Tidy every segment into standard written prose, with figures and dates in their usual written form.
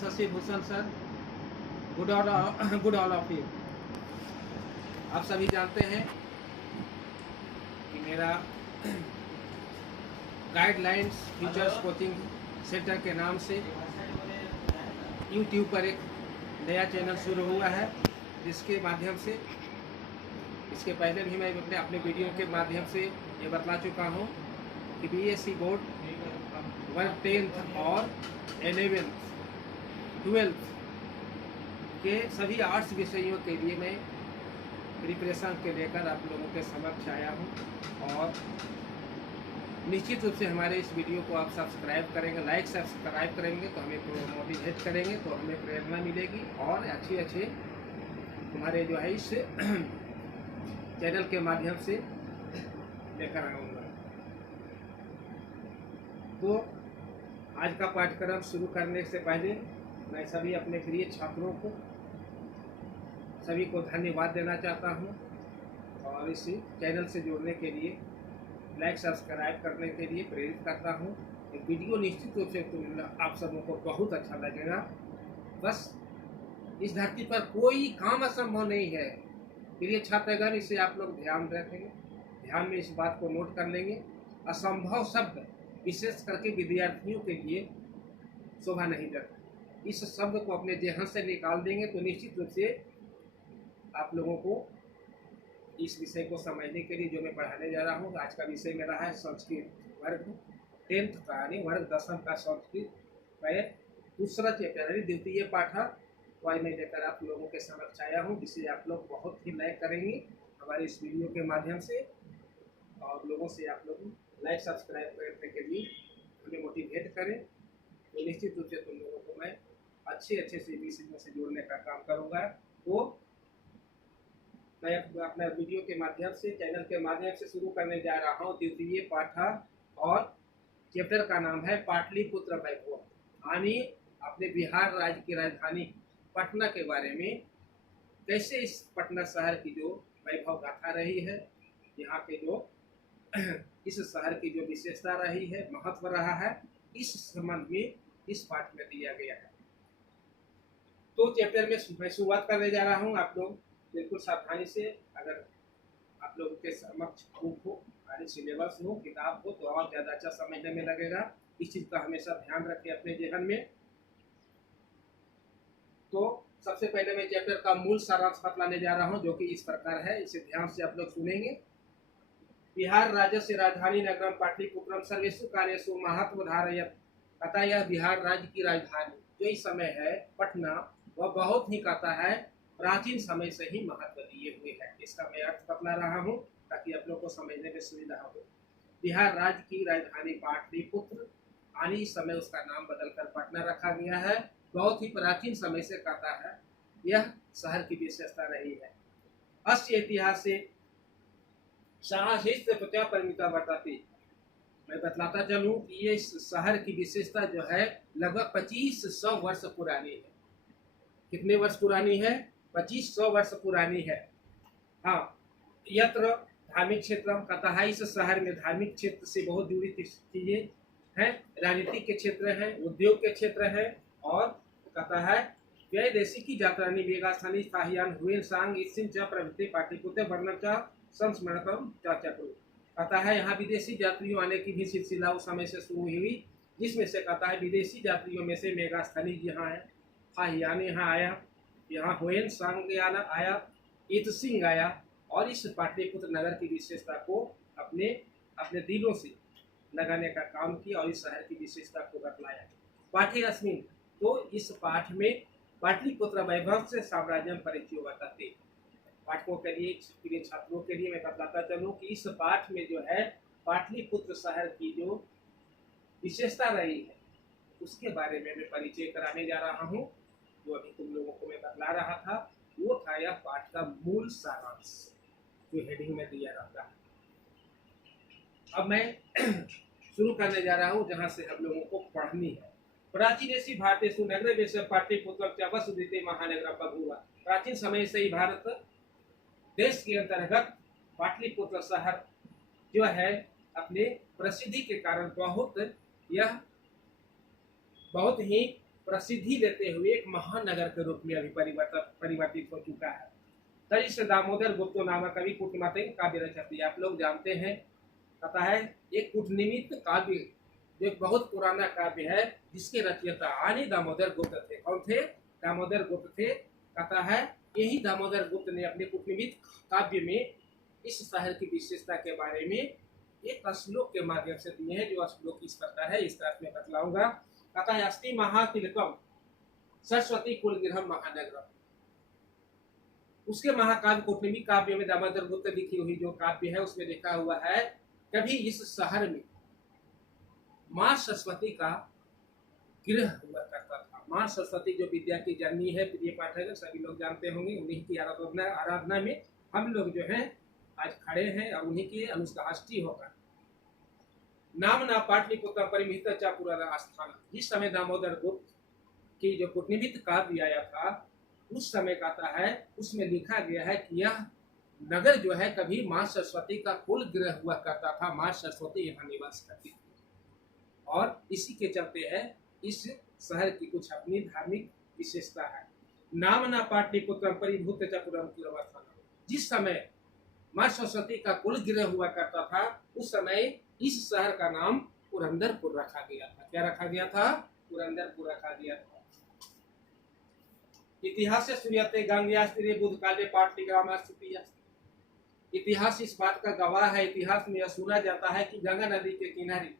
Shashi Bhushan sir, good all of you. आप सभी जानते हैं कि मेरा गाइडलाइंस फ्यूचर्स कोचिंग सेंटर के नाम से यूट्यूब पर एक नया चैनल शुरू हुआ है, जिसके माध्यम से इसके पहले भी मैं अपने वीडियो के माध्यम से ये बतला चुका हूँ कि बीएससी बोर्ड 10th और 11th 12th के सभी आर्ट्स विषयों के लिए मैं प्रिपरेशन के लेकर आप लोगों के समक्ष आया हूँ। और निश्चित रूप से हमारे इस वीडियो को आप सब्सक्राइब करेंगे, लाइक सब्सक्राइब करेंगे तो हमें मोटिवेट करेंगे, तो हमें प्रेरणा मिलेगी और अच्छे हमारे जो है इस चैनल के माध्यम से लेकर आऊँगा। तो आज का पाठ्यक्रम शुरू करने से पहले मैं सभी अपने प्रिय छात्रों को सभी को धन्यवाद देना चाहता हूं और इस चैनल से जुड़ने के लिए, लाइक सब्सक्राइब करने के लिए प्रेरित करता हूं। एक वीडियो निश्चित रूप से आप सबों को बहुत अच्छा लगेगा। बस इस धरती पर कोई काम असंभव नहीं है। प्रिय छात्रगण, इसे आप लोग ध्यान रखेंगे, ध्यान में इस बात को नोट कर लेंगे। असंभव शब्द विशेष करके विद्यार्थियों के लिए शोभा नहीं देता। इस शब्द को अपने जेहन से निकाल देंगे तो निश्चित रूप से आप लोगों को इस विषय को समझने के लिए जो मैं पढ़ाने जा रहा हूँ, आज का विषय मेरा है संस्कृत वर्ग 10th का यानी वर्ग 10th का संस्कृत मैं दूसरा चैप्टर यानी द्वितीय पाठ वही मैं लेकर आप लोगों के समक्ष आया हूँ, जिसे आप लोग बहुत ही लाइक करेंगे हमारे इस वीडियो के माध्यम से। और लोगों से आप लोग लाइक सब्सक्राइब करने के लिए हमें मोटिवेट करें, तो निश्चित रूप से तुम लोगों को मैं अच्छे से विषयों से जोड़ने का काम करूँगा। तो मैं अपना वीडियो के माध्यम से, चैनल के माध्यम से शुरू करने जा रहा हूँ द्वितीय पाठ और चैप्टर का नाम है पाटलिपुत्र वैभव, यानी अपने बिहार राज्य की राजधानी पटना के बारे में, कैसे इस पटना शहर की जो वैभव गाथा रही है, यहाँ के जो इस शहर की जो विशेषता रही है, महत्व रहा है, इस संबंध में इस पाठ में दिया गया है। तो चैप्टर में मैं शुरुआत करने जा रहा हूँ। आप लोग बिल्कुल सावधानी से, अगर आप लोगों के समक्ष बुक हो यानी सिलेबस हो, किताब हो, तो और ज़्यादा अच्छा समझने में लगेगा। इस चीज़ का हमेशा ध्यान रखें अपने जेहन में। तो सबसे पहले मैं चैप्टर का मूल सारांश बतलाने जा रहा हूँ, जो कि इस प्रकार है, इसे ध्यान से आप लोग सुनेंगे। बिहार राज्य से राजधानी नगरम पाटलिपुत्रम सर्वेषु कालेषु महत्व धारयत, अतः यह बिहार राज्य की राजधानी जो इस समय है पटना, वह बहुत ही कहता है प्राचीन समय से ही महत्व दिए हुए है। इसका मैं अर्थ बतला रहा हूँ ताकि आप लोग को समझने में सुविधा हो। बिहार राज्य की राजधानी पाटलिपुत्र, यानी इस समय उसका नाम बदलकर पटना रखा गया है। बहुत ही प्राचीन समय से कहता है यह शहर की विशेषता रही है। अस्य इतिहास से साहित्य प्रत्या परिमिता बताती, मैं बतलाता चलूँ कि ये शहर की विशेषता जो है लगभग 2500 वर्ष पुरानी है। कितने वर्ष पुरानी है? 2500 वर्ष पुरानी है। हाँ, यत्र धार्मिक क्षेत्र कहता है, इस शहर में धार्मिक क्षेत्र से बहुत जुड़ी चीजें हैं, राजनीतिक के क्षेत्र है, उद्योग के क्षेत्र है, और कहता है वैदेशिकी यात्रानि वेगास्थानी साहियान हुए सांग इसिन च प्रभृति पाटलिपुत्र वर्णन च संस्मरणकम चर्चकु। कहता है यहाँ विदेशी यात्रियों आने की भी सिलसिला उस समय से शुरू हुई, जिसमें से कहता है विदेशी यात्रियों में से मेगास्थानी यहाँ है, फाहियान यहाँ आया, यहाँ हुएन सांग आया, इतसिंग आया, और इस पाटलिपुत्र नगर की विशेषता को अपने दिलों से लगाने का काम किया और इस शहर की विशेषता को बतलाया। पाठे अस्मिन, तो इस पाठ में पाटलिपुत्र वैभव से साम्राज्य परिचय बताते। पाठकों के लिए, प्रिय छात्रों के लिए मैं बतलाता चलूँ कि इस पाठ में जो है पाटलिपुत्र शहर की जो विशेषता रही है उसके बारे में मैं परिचय कराने जा रहा हूँ। जो अभी तुम लोगों को मैं बतला रहा था वो था यह पाठ का मूल सारांश जो हेडिंग में दिया रहता है। अब मैं शुरू करने जा रहा हूँ जहाँ से हम लोगों को पढ़नी है। प्राचीन भारतेषु नगरेषु पाटलिपुत्रम वसुद्वितीय महानगर बभूव। प्राचीन समय से ही भारत देश के अंतर्गत पाटलिपुत्र शहर जो है अपने प्रसिद्धि के कारण बहुत ही प्रसिद्धि लेते हुए एक महानगर के रूप में अभी परिवर्तित हो चुका है। तरी से दामोदर गुप्त नामक कवि कूटनीति काव्य रचती। आप लोग जानते हैं, पता है, एक कूटनीति काव्य जो एक बहुत पुराना काव्य है, जिसके रचयिता आनी दामोदर गुप्त थे। कौन थे? दामोदर गुप्त थे। कहता है यही दामोदर गुप्त ने अपने कूटनीति काव्य में इस शहर की विशेषता के बारे में एक श्लोक के माध्यम से दिए हैं, जो श्लोक इस प्रकार है, इसका अर्थ मैं बतलाऊंगा। कहता है अस्ति महातिलकम सरस्वती कुलगृहम महानगरम। उसके महाकाव्य कूटनीति काव्य में दामोदर गुप्त लिखी हुई जो काव्य है उसमें लिखा हुआ है, कभी इस शहर में माँ सरस्वती का गृह हुआ करता था। माँ सरस्वती जो विद्या की जननी है, प्रिय पाठक सभी लोग जानते होंगे, उन्हीं की आराधना में हम लोग जो है आज खड़े हैं और उन्हीं की अनुष्ठाष्टी होगा। नाम ना पाटलिपुत्र परिमित पुराना स्थान। जिस समय दामोदर गुप्त की जो कूटनीति काव्य आया था उस समय कहता है उसमें लिखा गया है कि यह नगर जो है कभी माँ सरस्वती का कुल गृह हुआ करता था। माँ सरस्वती यहाँ निवास करती थी और इसी के चलते है इस शहर की कुछ अपनी धार्मिक विशेषता है। नाम ना पाटलिपुत्र परिभूत पुराना। जिस समय माँ सरस्वती का कुल गृह हुआ करता था उस समय इस शहर का नाम पुरंदरपुर रखा गया था। क्या रखा गया था? पुरंदरपुर रखा गया था। इतिहास से सूर्यते गंग्यास्त्री बुद्ध काले पाटलिग्राम स्थिति। इतिहास इस बात का गवाह है, इतिहास में यह सुना जाता है कि गंगा नदी के किनारे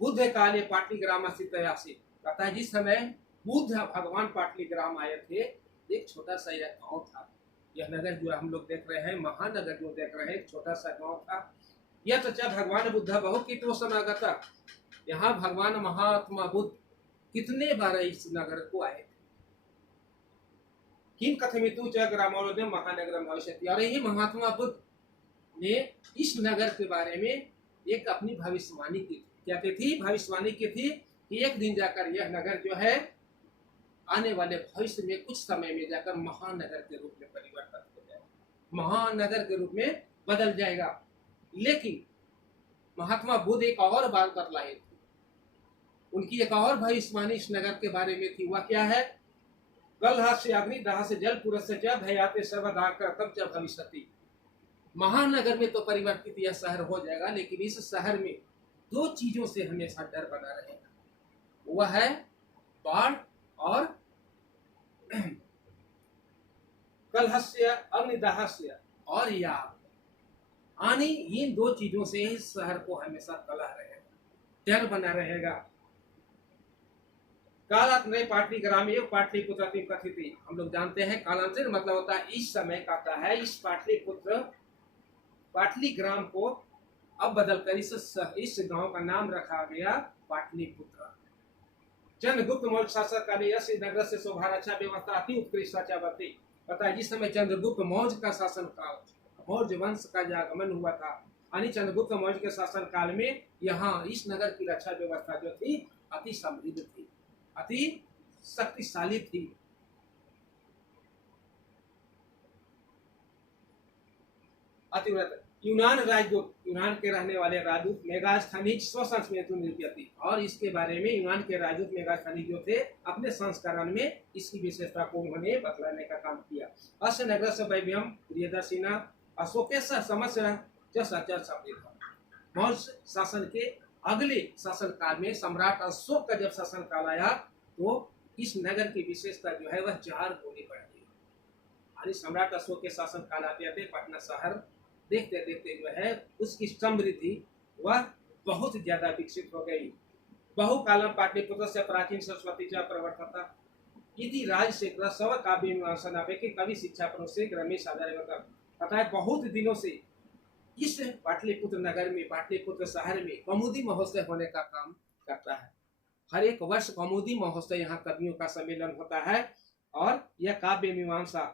बुद्ध काले पाटलिग्राम स्थित। कहता है जिस समय बुद्ध भगवान पाटलिग्राम आए थे, एक छोटा सा यह गाँव था। यह नगर जो हम लोग देख रहे हैं, महानगर जो देख रहे हैं, एक छोटा सा गांव था। यह तो चाहे भगवान बुद्ध बहुत कितनों समागता, यहाँ भगवान महात्मा बुद्ध कितने बार इस नगर को आए थे। किम कथमितु च ग्रामोदयम महानगरम भविष्यति। और यही महात्मा बुद्ध ने इस नगर के बारे में एक अपनी भविष्यवाणी की थी। क्या की थी? भविष्यवाणी की थी कि एक दिन जाकर यह नगर जो है आने वाले भविष्य में कुछ समय में जाकर महानगर के रूप में परिवर्तित हो जाएगा, महानगर के रूप में बदल जाएगा। लेकिन महात्मा बुद्ध एक और बात बतलाए थे, उनकी एक और भविष्यवाणी इस नगर के बारे में थी। वह क्या है? गलहा से अग्नि दाह से जल पुरस्य च भयाते सर्वदा कर्तव्य च भविष्यति। महानगर में तो परिवर्तित यह शहर हो जाएगा, लेकिन इस शहर में दो चीजों से हमेशा डर बना रहेगा। वह है बाढ़ और कलहस्य अग्निदाहस्य और याग। आनी इन दो चीजों से इस शहर को हमेशा कलह रहेगा, डर बना रहेगा। कालांतरे पाटलिग्राम एवं पाटलिपुत्र कथित। हम लोग जानते हैं कालांतर मतलब होता है इस समय कहता है इस पाटलिपुत्र पाटलिग्राम को अब बदलकर इस गांव का नाम रखा गया पाटलिपुत्र। चंद्रगुप्त मौर्य शासक काल नगर से शोभारक्षा व्यवस्था अति उत्कृष्टाचा बरती। पता है जिस समय चंद्रगुप्त मौर्य का शासन काल, मौर्य वंश का जो आगमन हुआ था, यानी चंद्रगुप्त मौर्य के शासन काल में यहाँ इस नगर की रक्षा व्यवस्था जो थी अति समृद्ध थी, अति शक्तिशाली थी। अतिव्रत यूनान राजदूत, यूनान के रहने वाले राजदूत मेगास्थनीज स्वसंस्कृत निरूपति। और इसके बारे में यूनान के राजदूत मेगास्थनीज जो थे अपने संस्करण में इसकी विशेषता को उन्होंने बतलाने का काम किया। अस्य नगर से वैभवम प्रियदर्शिना अशोकेश समस्या सचर समृद्ध। मौर्य शासन के अगले शासन काल में सम्राट अशोक का जब शासन काल आया तो इस नगर की विशेषता जो है वह 4 गुनी बढ़ गई। यानी सम्राट अशोक के शासन काल आते आते पटना शहर देखते देखते जो है उसकी समृद्धि वह बहुत ज्यादा विकसित हो गई। बहुकालम पाटलिपुत्र से प्राचीन सरस्वती च प्रवर्तता इति राजशेखर सव काव्य मीमांसा के कवि शिक्षा प्रशेख रमेश आचार्य पता है बहुत दिनों से इस पाटलिपुत्र नगर में, पाटलिपुत्र शहर में कौमुदी महोत्सव होने का काम करता है। हर एक वर्ष कौमुदी महोत्सव यहाँ कवियों का सम्मेलन होता है और यह काव्य मीमांसा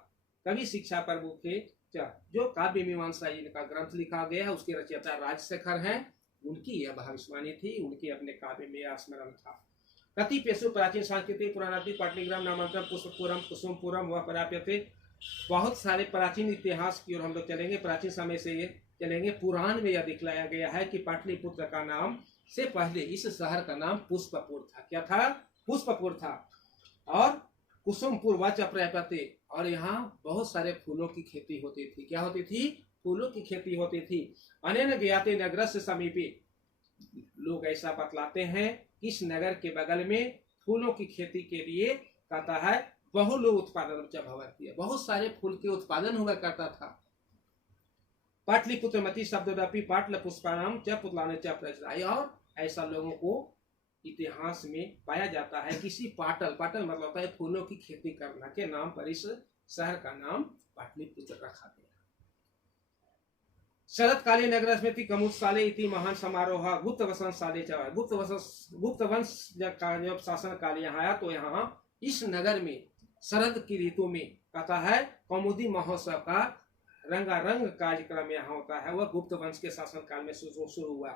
कवि शिक्षा प्रभु के जो काव्य मीमांसा इनका ग्रंथ लिखा गया है उसके रचयिता राजशेखर हैं। उनकी यह भविष्यवाणी थी, उनके अपने काव्य में स्मरण था। कतिपेशु प्राचीन सांस्कृतिक पुराणादि पाटलिग्राम नामांतर पुष्पपुरम कुसुमपुरम व प्राप्यते। बहुत सारे प्राचीन इतिहास की ओर हम लोग चलेंगे, प्राचीन समय से ये चलेंगे। पुराण में यह दिखलाया गया है कि पाटलिपुत्र का नाम से पहले इस शहर का नाम पुष्पपुर था। क्या था? पुष्पपुर था और कुसुमपुर व चप्रपति, और यहाँ बहुत सारे फूलों की खेती होती थी। क्या होती थी? फूलों की खेती होती थी। अनेन ज्ञाते नगर से समीपे, लोग ऐसा बतलाते हैं कि इस नगर के बगल में फूलों की खेती के लिए कहता है बहुल उत्पादन च भवति, बहुत सारे फूल के उत्पादन हुआ करता था। पाटलिपुत्रमति शब्दोदपि पाटल पुष्पाणाम च पुतलाने च प्रचराय, और ऐसा लोगों को इतिहास में पाया जाता है। किसी पाटल, पाटल मतलब होता है फूलों की खेती करना, के नाम पर इस शहर का नाम पाटलिपुत्र रखा गया। शरतकाले नगर स्मृति कमुत्साले इति महान समारोह गुप्त वंश साले चला। गुप्त वंश जब शासन काल यहाँ आया तो यहाँ इस नगर में शरद की ऋतु में कहता है कौमुदी महोत्सव का रंगारंग कार्यक्रम यहाँ होता है। वह गुप्त वंश के शासन काल में शुरू हुआ।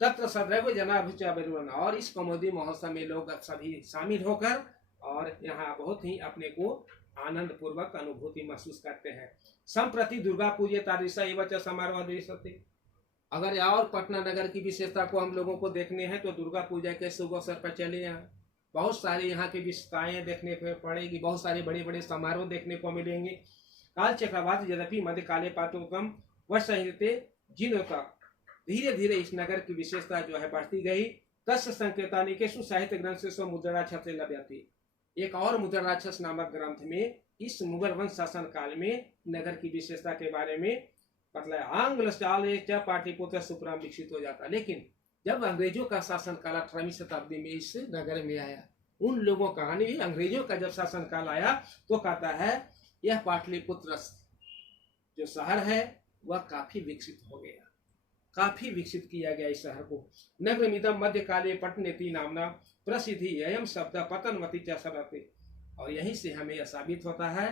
तत्र सदैव जनाभिचारण, और इस कौमुदी महोत्सव में लोग सभी शामिल होकर और यहाँ बहुत ही अपने को आनंद पूर्वक अनुभूति महसूस करते हैं। संप्रति दुर्गा पूजे तारिशा एवं समारोह दृश्यते। अगर और पटना नगर की विशेषता को हम लोगों को देखने हैं तो दुर्गा पूजा के शुभ अवसर पर चले यहाँ बहुत सारी यहाँ की विशेषताएं देखने को पड़ेगी, बहुत सारे बड़े बड़े समारोह देखने को मिलेंगे। काल चक्रवात यद्यपि मध्यकाले पातोकम व संहिते जिनोता, धीरे धीरे इस नगर की विशेषता जो है बढ़ती गई। तस् संकेतानिकेषु साहित्य ग्रंथ से स्व मुद्राक्षर लभ्यते। एक और मुद्राक्षस नामक ग्रंथ में इस मुगल वंश शासन काल में नगर की विशेषता के बारे में मतलब आंग्ल चाल च पाटलिपुत्र सुप्राम विकसित हो जाता। लेकिन जब अंग्रेजों का शासन काल 18वीं शताब्दी में इस नगर में आया, उन लोगों का यानी अंग्रेजों का जब शासन काल आया तो कहता है यह पाटलिपुत्र जो शहर है वह काफी विकसित हो गया, काफी विकसित किया गया इस शहर को। नगरमिदं मध्यकाले पटनेति नामना प्रसिद्धि अयम शब्द पतनमति च सरते, और यहीं से हमें यह साबित होता है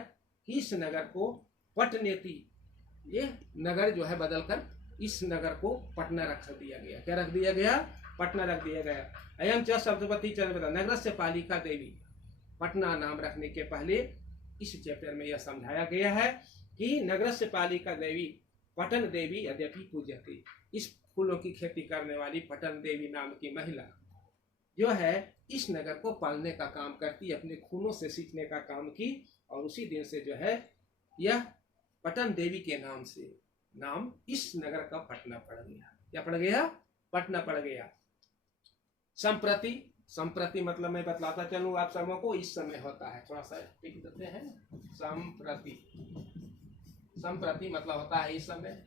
कि इस नगर को पटनेति, ये नगर जो है बदलकर इस नगर को पटना रख दिया गया। क्या रख दिया गया? पटना रख दिया गया। अयम च शब्दपति चंद्र नगर से पालिका देवी, पटना नाम रखने के पहले इस चैप्टर में यह समझाया गया है कि नगर से पालिका देवी पटन देवी यद्यपि पूज्यते। इस फूलों की खेती करने वाली पटन देवी नाम की महिला जो है इस नगर को पालने का काम करती, अपने खूनों से सींचने का काम की, और उसी दिन से जो है यह पटन देवी के नाम से नाम इस नगर का पटना पड़ गया। क्या पड़ गया? पटना पड़ गया। संप्रति, संप्रति मतलब मैं बतलाता चलूं आप सबों को, इस समय होता है, थोड़ा सा टिक देते हैं। संप्रति, संप्रति मतलब होता है इस समय।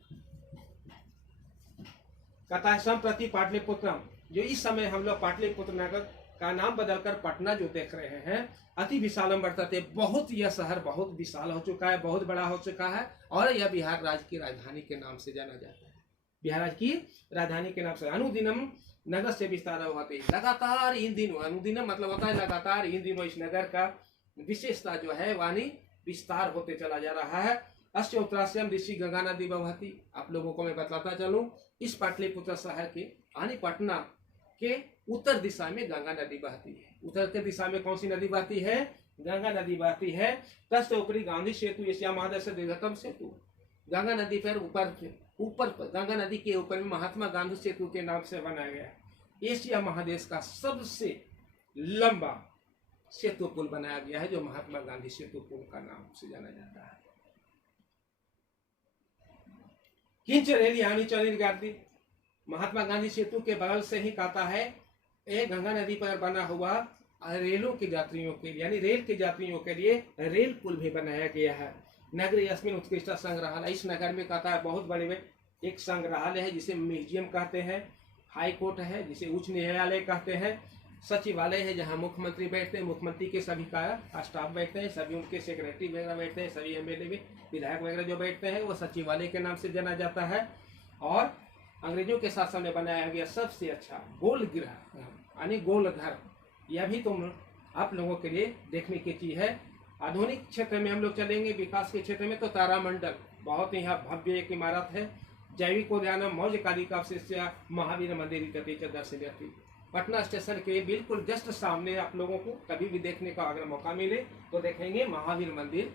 कहता है संप्रति पाटलिपुत्रम, जो इस समय हम लोग पाटलिपुत्र नगर का नाम बदलकर पटना जो देख रहे हैं, अति विशालम वर्तते, बहुत यह शहर बहुत विशाल हो चुका है, बहुत बड़ा हो चुका है, और यह बिहार राज्य की राजधानी के नाम से जाना जाता है। बिहार राज्य की राजधानी के नाम से अनुदिनम नगर से विस्तार होते, लगातार इन दिनों, अनुदिनम मतलब होता है लगातार, इन दिनों इस नगर का विशेषता जो है वानी विस्तार होते चला जा रहा है। अश्य उत्तराश्रम ऋषि गंगा नदी बहती, आप लोगों को मैं बतलाता चलूं, इस पाटलिपुत्र शहर के यानी पटना के उत्तर दिशा में गंगा नदी बहती है। उत्तर के दिशा में कौन सी नदी बहती है? गंगा नदी बहती है। तस् ऊपरी गांधी सेतु एशिया महादेश से दीर्घतम सेतु, गंगा नदी पर ऊपर गंगा नदी के ऊपर में महात्मा गांधी सेतु के नाम से बनाया गया एशिया महादेश का सबसे लंबा सेतु पुल बनाया गया है, जो महात्मा गांधी सेतु पुल का नाम से जाना जाता है। किंच रेल यानी चलित गाड़ी, महात्मा गांधी सेतु के बगल से ही कहता है एक गंगा नदी पर बना हुआ रेलों के यात्रियों के लिए यानी रेल के यात्रियों के लिए रेल पुल भी बनाया गया है। नगर यस्मिन उत्कृष्ट संग्रहालय, इस नगर में कहता है बहुत बड़े एक संग्रहालय है जिसे म्यूजियम कहते हैं, हाई कोर्ट है जिसे उच्च न्यायालय कहते हैं, सचिवालय है जहाँ मुख्यमंत्री बैठते हैं, मुख्यमंत्री के सभी का स्टाफ बैठते हैं, सभी उनके सेक्रेटरी वगैरह बैठते हैं, सभी एमएलए विधायक वगैरह जो बैठते हैं वो सचिवालय के नाम से जाना जाता है। और अंग्रेजों के शासन में बनाया गया सबसे अच्छा गोल गृह यानी गोल घर, यह भी तुम आप लोगों के लिए देखने की चीज है। आधुनिक क्षेत्र में हम लोग चलेंगे, विकास के क्षेत्र में तो तारामंडल बहुत ही यहाँ भव्य एक इमारत है। जैविक उद्यान मौज कालिका शिष्य महावीर मंदिर दर्शनीय, पटना स्टेशन के बिल्कुल जस्ट सामने आप लोगों को कभी भी देखने का अगर मौका मिले तो देखेंगे महावीर मंदिर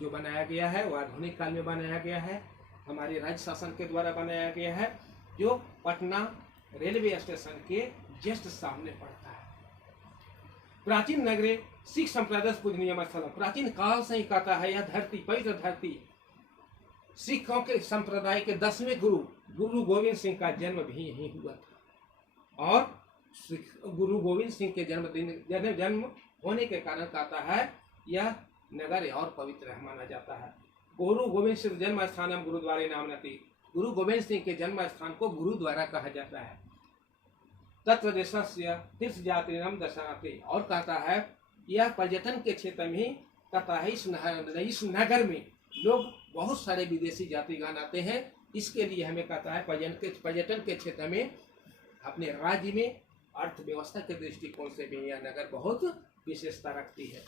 जो बनाया गया है, वो आधुनिक काल में बनाया गया है, हमारे राज्य शासन के द्वारा बनाया गया है, जो पटना रेलवे स्टेशन के जस्ट सामने पड़ता है। प्राचीन नगरे सिख संप्रदाय पूजनीय स्थल। प्राचीन काल से ही कहता है यह धरती, पवित्र धरती, सिखों के संप्रदाय के 10वें गुरु गुरु गोविंद सिंह का जन्म भी यहीं हुआ था। और गुरु गोविंद सिंह के जन्म होने के कारण कहता है यह नगर और पवित्र माना जाता है। गुरु गोविंद सिंह जन्म स्थानम गुरुद्वारे नाम नती। गुरु गोविंद सिंह के जन्म स्थान को गुरुद्वारा कहा जाता है। तत्व देशस्य तीर्थ जाति नाम दर्शनाते। और कहता है यह पर्यटन के क्षेत्र में कहता है इस नगर में लोग बहुत सारे विदेशी यात्रीगण आते हैं। इसके लिए हमें कहता है पर्यटन के क्षेत्र में अपने राज्य में अर्थव्यवस्था के दृष्टिकोण से भी यह नगर बहुत विशेषता रखती है।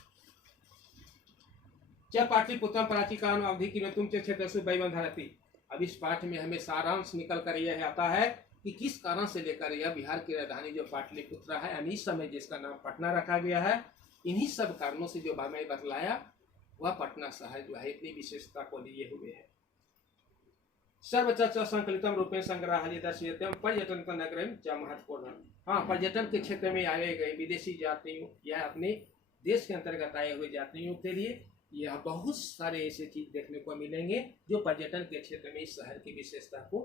च पाटलिपुत्रम प्राचीकाल अवधि की तुम क्षेत्र से धरती। अब इस पाठ में हमें सारांश निकल कर यह आता है कि किस कारण से लेकर यह बिहार की राजधानी जो पाटलिपुत्र है यानी इस समय जिसका नाम पटना रखा गया है, इन्हीं सब कारणों से जो मैं बतलाया वह पटना शहर जो है इतनी विशेषता को लिए हुए है। सर्वचर्चा संकलितम रूपेण संग्रह पर्यटन नगर महत्वपूर्ण। हाँ, पर्यटन के क्षेत्र में आए गए विदेशी यात्रियों या अपने देश के अंतर्गत आए हुए यात्रियों के लिए यह बहुत सारे ऐसे चीज देखने को मिलेंगे जो पर्यटन के क्षेत्र में इस शहर की विशेषता को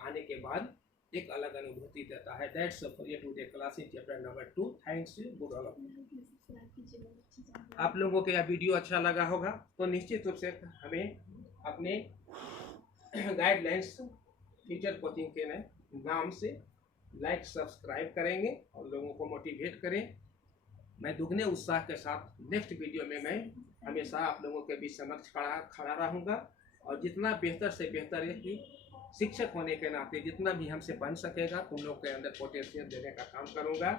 आने के बाद एक अलग अनुभूति देता है। That's all for today class in chapter number 2। Thanks you, good all. आप लोगों को यह वीडियो अच्छा लगा होगा तो निश्चित रूप से हमें अपने गाइडलाइंस टीचर कोचिंग के नाम से लाइक सब्सक्राइब करेंगे और लोगों को मोटिवेट करें। मैं दुगने उत्साह के साथ नेक्स्ट वीडियो में मैं हमेशा आप लोगों के बीच समक्ष खड़ा रहूँगा और जितना बेहतर से बेहतर है कि शिक्षक होने के नाते जितना भी हमसे बन सकेगा तुम लोग के अंदर पोटेंशियल देने का काम करूँगा।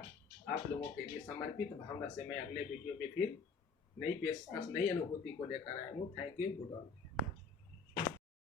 आप लोगों के लिए समर्पित भावना से मैं अगले वीडियो में फिर नई पेशकश नई अनुभूति को लेकर आया हूँ। Thank you, good all.